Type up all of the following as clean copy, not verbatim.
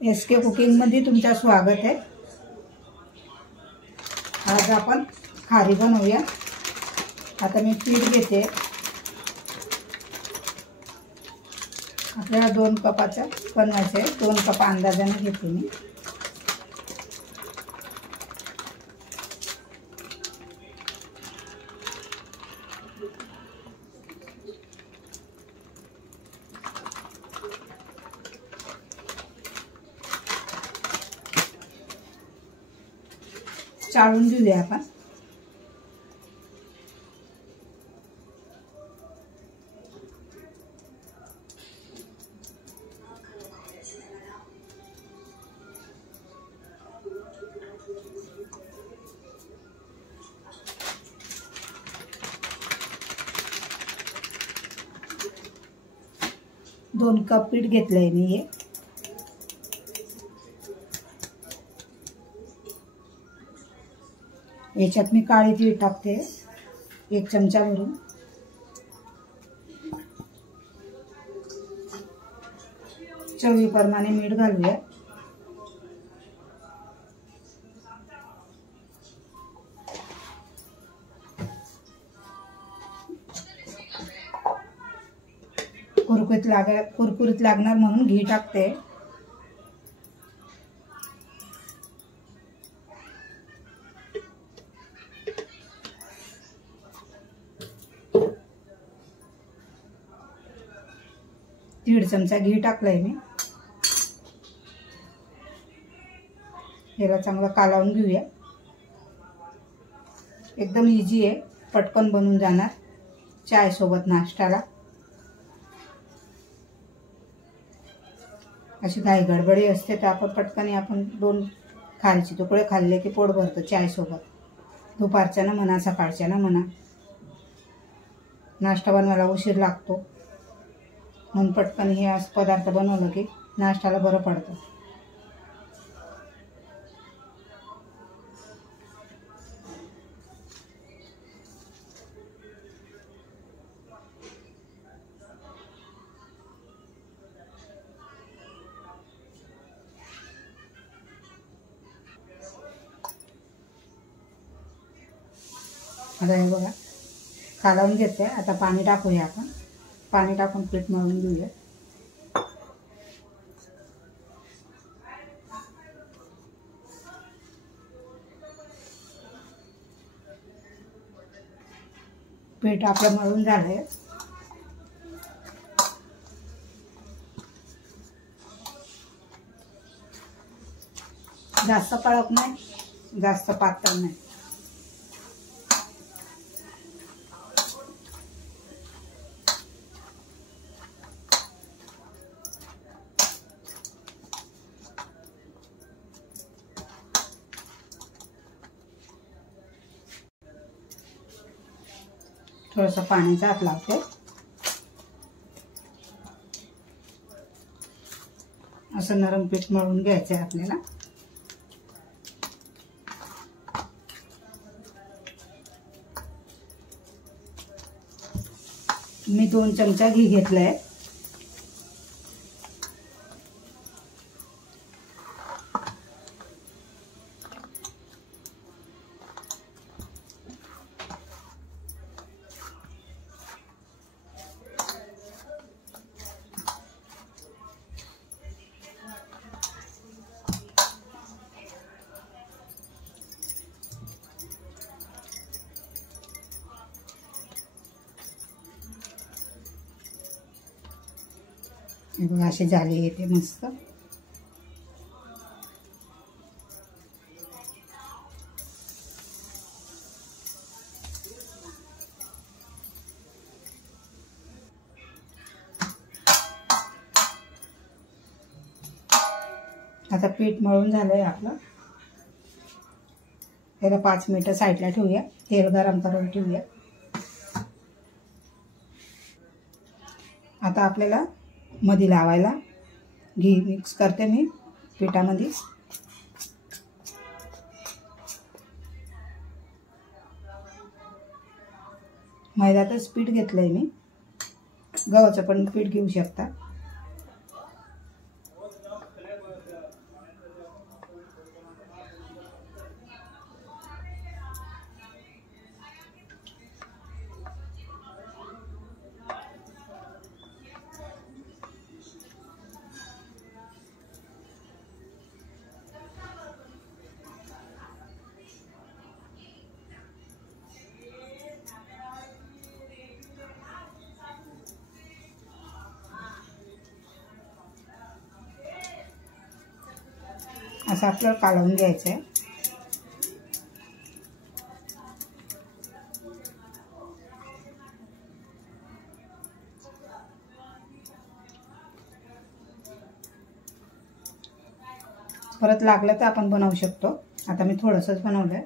SK cooking मध्ये तुमचं स्वागत आहे। आज आपण खारी बनवूया। आता मी पीठ घेते। आपल्याला 2 कपाचं बनवायचे, 2 कप अंदाजाने घेते मी। चाळून घेऊया आपण। दोन कप पीठ घेतलंय मी हे। याच्यात मी काळी तीळ टाकते 1 चमचा भरून। चवीप्रमाणे मीठ घालूया। कुरकुरीत लागणार म्हणून घी टाकते। दीड चमचा घी टाकलंय मी। याला चांगलं कालवून घेऊया। एकदम इझी आहे, पटकन बनून जाणार चाय सोबत नाश्त्याला। अशी घाई गडबडी असते तर आपण पटकन आपण 2 खारीचे तुकडे खाल्ले की पोट भरतं चाय सोबत। दुपारच्यानं म्हणा सकाळच्यानं म्हणा, नाश्ता बनवायला उशीर लागतो म्हणून पटकन हे असं पदार्थ बनवलं की नाश्त्याला बरं पडतं। आता हे बघा कालवून घेते। आता पाणी टाकूया आपण। पाणी टाकून पीठ मळून घेऊया। पीठ आपलं मळून झालंय। जास्त कडक नाही, जास्त पातळ नाही। थोडंसं पाण्याचा हात लावते। असं नरम पीठ मळून घ्यायचं आहे आपल्याला। मी 2 चमचा घी घेतलंय। हे बघा अशी जाळी येते मस्त। आता पीठ मळून झालंय आपलं। याला 5 मिनिटं साईडला ठेवूया, तेल गरम करायला ठेवूया। आता आपल्याला मध्ये लावायला घी मिक्स करते मी पिठामध्ये। मैद्याचंच पीठ घेतलंय मी, गव्हाचं पण पीठ घेऊ शकता। असं आपल्याला कालवून घ्यायचं आहे. परत लागलं तर आपण बनवू शकतो. आता मी थोडंसंच बनवलंय.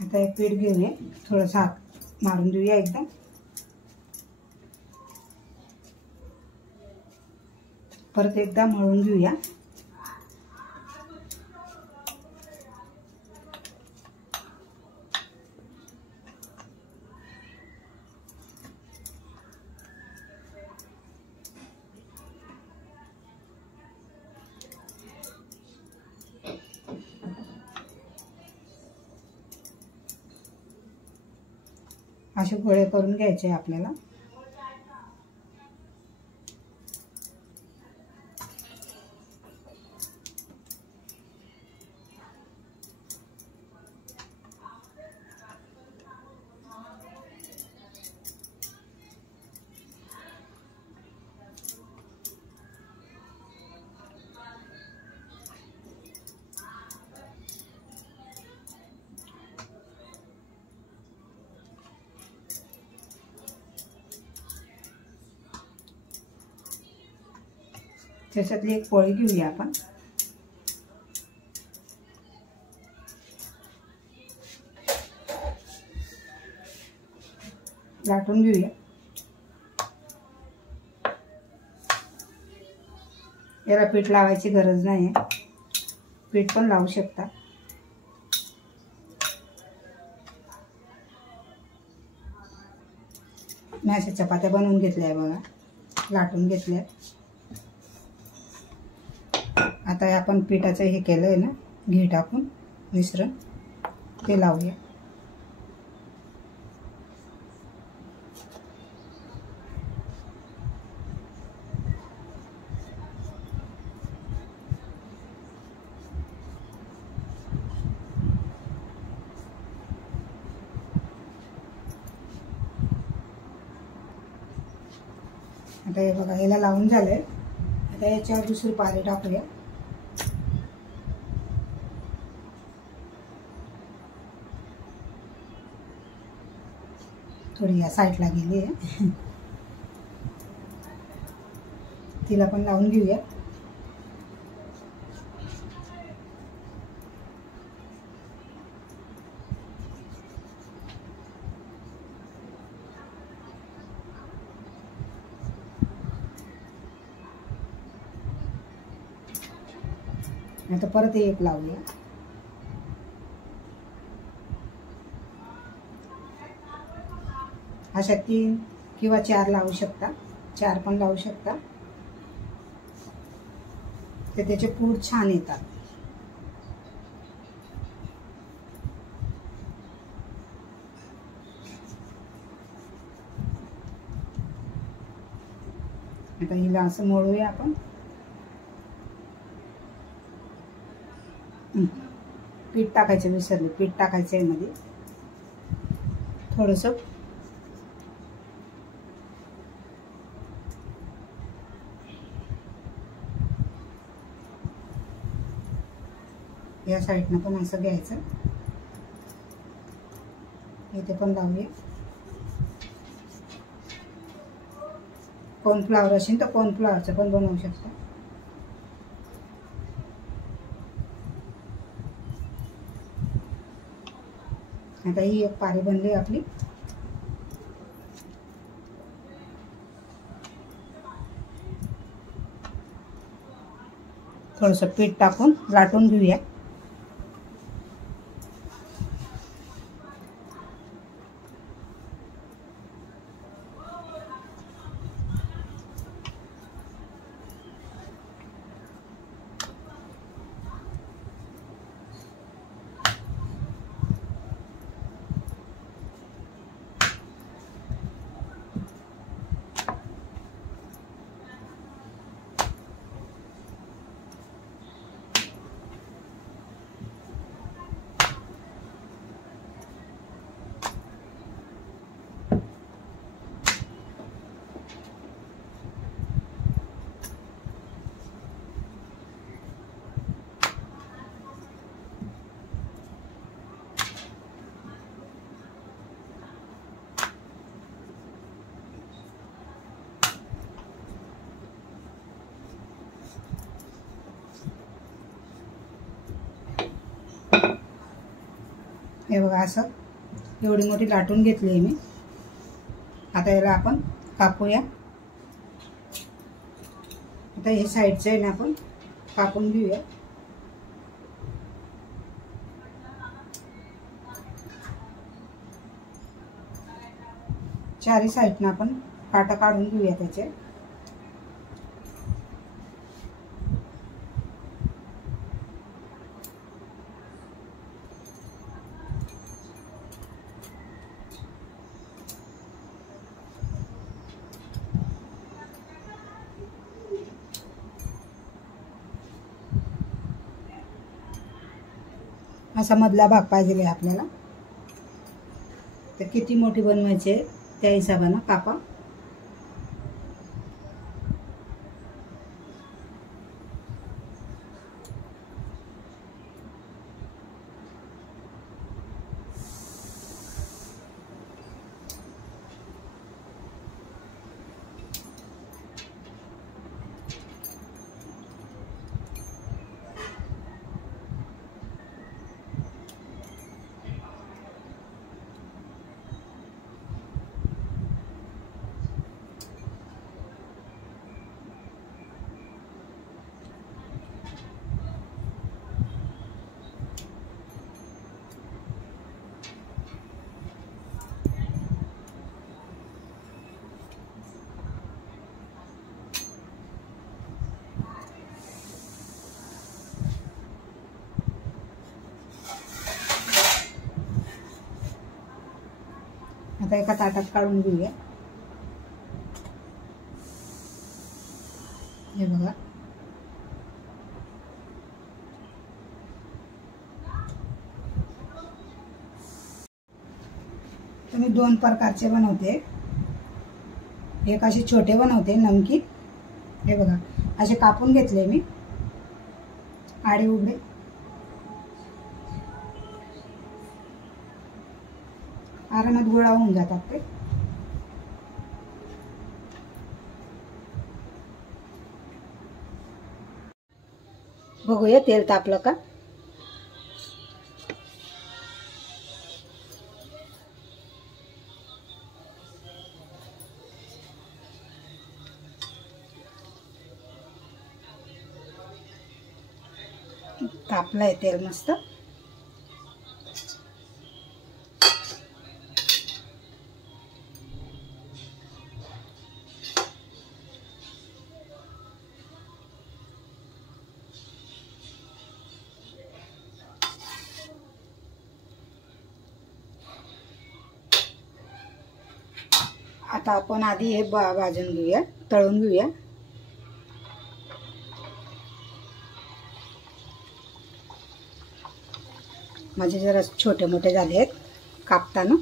आता हे पीठ घेऊया, थोडंसं हात मारून देऊया एकदम. परत एकदा मळून घेऊया. असे गोळे करून घ्यायचे आपल्याला. त्याच्यातली एक पोळी घेऊया आपण. लाटून घेऊया. याला पीठ लावायची गरज नाही, पीठ पण लावू शकता. मी अशा चपात्या बनवून घेतल्या बघा, लाटून घेतल्या. आता आपण पिठाचं हे केलं आहे ना, घी टाकून मिश्रण, ते लावूया. आता हे बघा, याला लावून झालंय. आता याच्यावर दुसरी पारी टाकूया. थोडी या साईडला गेली आहे, तिला पण लावून घेऊया. आता परत एक लावूया. अशा 3 किंवा 4 लावू शकता, 4 पण लावू शकता. ते त्याचे पूड छान येतात. आता हिला असं मळूया आपण. पीठ टाकायचं विसरले, पीठ टाकायचं आहे मध्ये थोडंसं. या साईडनं पण असं घ्यायचं, इथे पण लावूया. कॉर्नफ्लॉवर असेल तर कॉर्नफ्लॉवरचं पण बनवू शकता. आता ही एक पारी बनली आपली. थोडंसं पीठ टाकून लाटून घेऊया. हे बघा असं एवढी मोठी लाटून घेतली आहे मी. आता याला आपण कापूया. आता हे साईडचं आहे ना आपण कापून घेऊया. चारी साईडनं आपण काटा काढून घेऊया त्याचे. असा मधला भाग पाहिजे आपल्याला. तर किती मोठी बनवायची आहे त्या हिशोबानं कापा. आता एका ताटात काढून घेऊया. हे बघा मी दोन प्रकारचे बनवते. एक असे छोटे बनवते नमकीन. हे बघा असे कापून घेतले मी आडे उघडे. आरामात गोळा होऊन जातात ते. बघूया तेल तापलं का. तापलंय तेल मस्त. आता आपण आधी हे भाजून घेऊया, तळून घेऊया. माझे जरा छोटे मोठे झाले आहेत कापताना.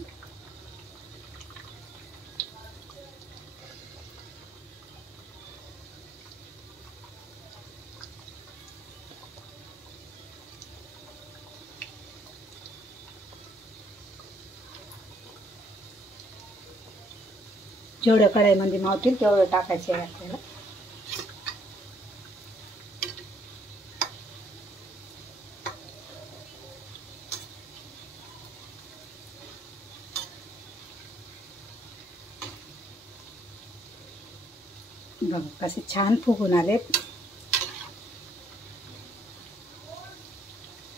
जेवढ्या कढईमध्ये मावतील तेवढं टाकायचे आहे आपल्याला. बघा कसे छान फुगून आलेत.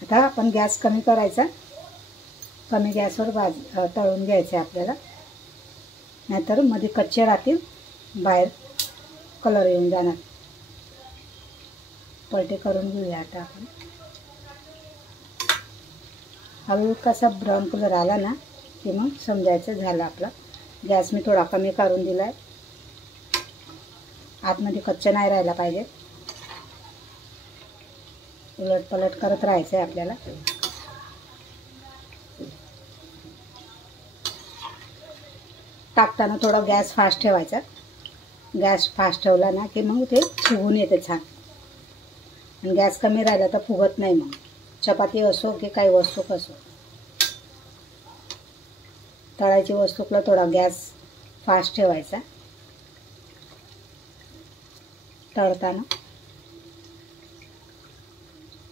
आता आपण गॅस कमी करायचा. कमी गॅसवर तळून घ्यायचे आपल्याला, नाहीतर मध्ये कच्चे राहतील, बाहेर कलर येऊन जाणार. पलटे करून घेऊया आता आपण. हलकासा ब्राऊन कलर आला ना की मग समजायचं झालं आपला. गॅस मी थोडा कमी करून दिला आहे. आतमध्ये कच्चा नाही राहायला पाहिजे. उलट पलट करत राहायचं आहे आपल्याला. टाकताना थोडा गॅस फास्ट ठेवायचा. गॅस फास्ट ठेवला ना की मग ते फुगून येते छान. आणि गॅस कमी राहिला तर फुगत नाही. मग चपाती असो की काही वस्तू असो, तळायची वस्तूला थोडा गॅस फास्ट ठेवायचा तळताना.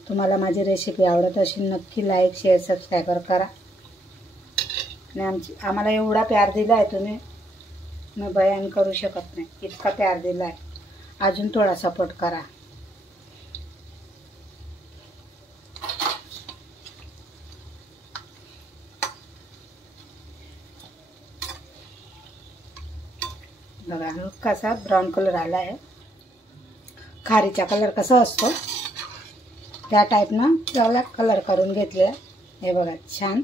तुम्हाला माझी रेसिपी आवडत असेल नक्की लाईक शेअर सबस्क्राईब करा. आणि आम्हाला एवढा प्यार दिला आहे तुम्ही, मी बयान करू शकत नाही, इतका प्यार दिला आहे. अजून थोडा सपोर्ट करा. बघा कसा ब्राऊन कलर आला आहे. खारीचा कलर कसा असतो त्या टाईपनं त्याला कलर करून घेतले. हे बघा छान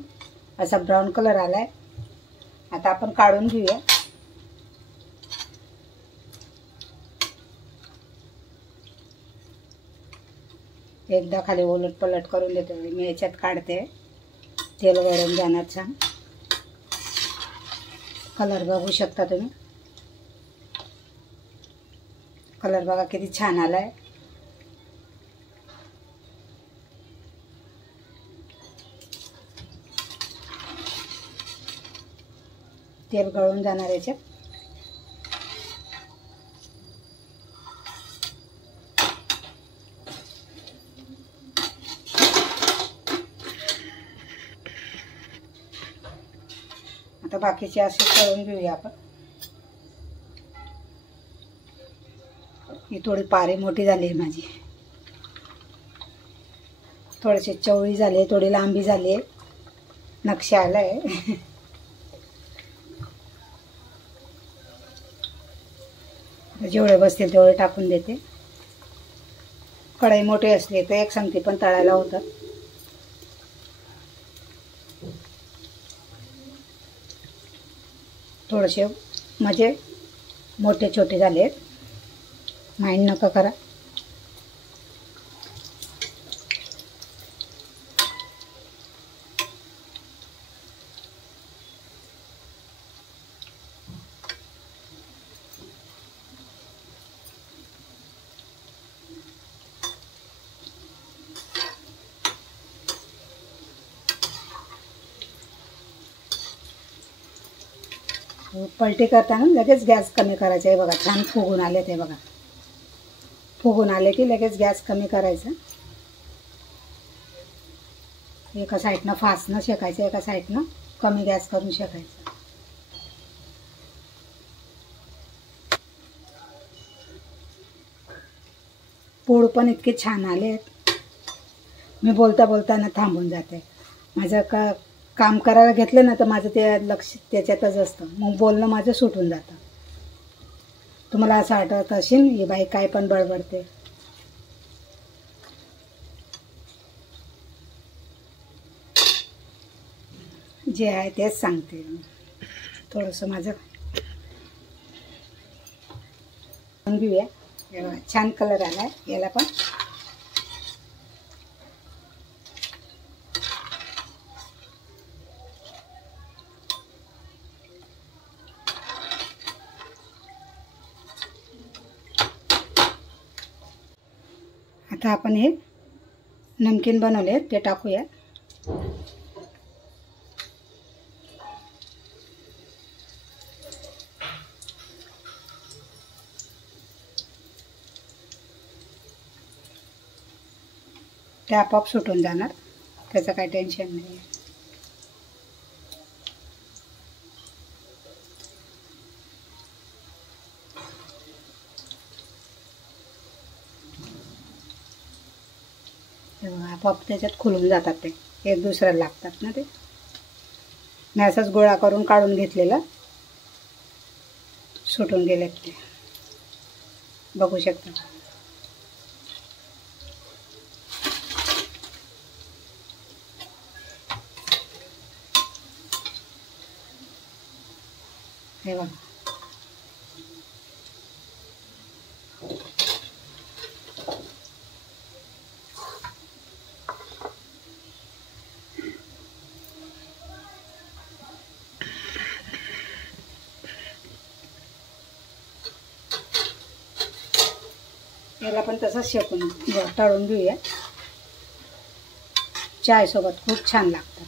असा ब्राऊन कलर आला आहे. आता आपण काढून घेऊया. एकदा खाली उलट पलट करून देतो. मी याच्यात काढते, तेल गरम जाणार छान. कलर बघू शकता तुम्ही, कलर बघा किती छान आलाय. तेल गळून जाणार याच्यात. आता बाकीचे असे तळून घेऊया आपण. ही थोडी पारे मोठी झाली आहे माझी, थोडेसे चवळी झाले, थोडी लांबी झाली, नक्षा आलाय. जेवढे बसतील तेवढे टाकून देते. कढई मोठी असली तर एक संगती पण तळायला होतात. थोडेसे म्हणजे मोठे छोटे झाले, माइंड नका करा. पलटी करताना लगेच गॅस कमी करायचा आहे. बघा छान फुगून आले ते. बघा फुगून आले की लगेच गॅस कमी करायचा. एका साईडनं फास्टनं शेकायचं, एका साईडनं कमी गॅस करून शेकायचं. पोळ पण इतके छान आले आहेत. मी बोलता बोलताना थांबून जाते. माझं काम करायला घेतलं ना तर माझं ते लक्ष त्याच्यातच असतं, मग बोलणं माझं सुटून जातं. तुम्हाला असं आठवत असेल ही बाई काय पण बडबडते. जे आहे तेच सांगते. थोडंसं माझं घेऊया. छान कलर आला आहे याला पण. आता आपण हे नमकीन बनवले ते टाकूया. ते आपोआप सुटून जाणार, त्याचं काही टेन्शन नाही. आपोआप त्याच्यात खुलून जातात, ते एक दुसऱ्याला लागतात ना. ते मी असंच गोळा करून काढून घेतलेला, सुटून गेलेत ते, बघू शकता. हे बघा याला पण तसंच शेकून तळून घेऊया. चायसोबत खूप छान लागतात.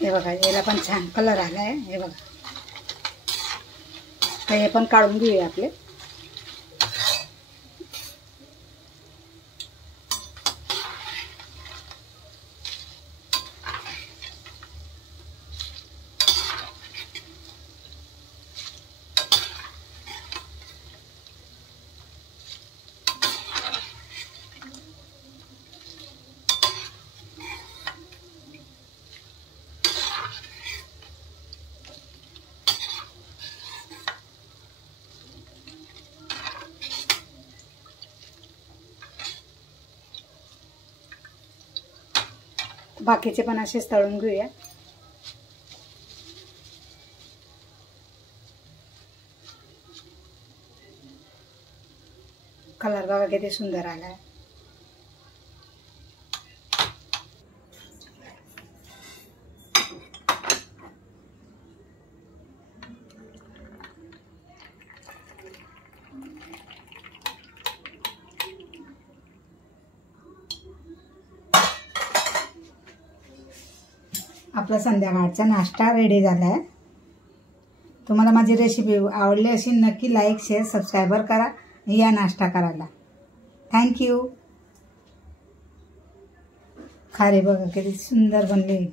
हे बघा याला पण छान कलर आला आहे. हे बघा तर हे पण काढून घेऊया आपले. बाकीचे पण असेच तळून घेऊया. कलर बघा किती सुंदर आलाय. आपला संध्याकाळचा नाश्ता रेडी झाला आहे. तुम्हाला माझी रेसिपी आवडली असेल नक्की लाईक शेअर सबस्क्राईबर करा. या नाश्ता करायला. थँक्यू. खारी बघा किती सुंदर बनली.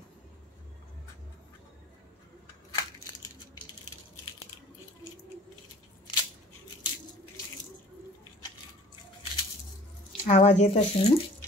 आवाज येत असेल ना.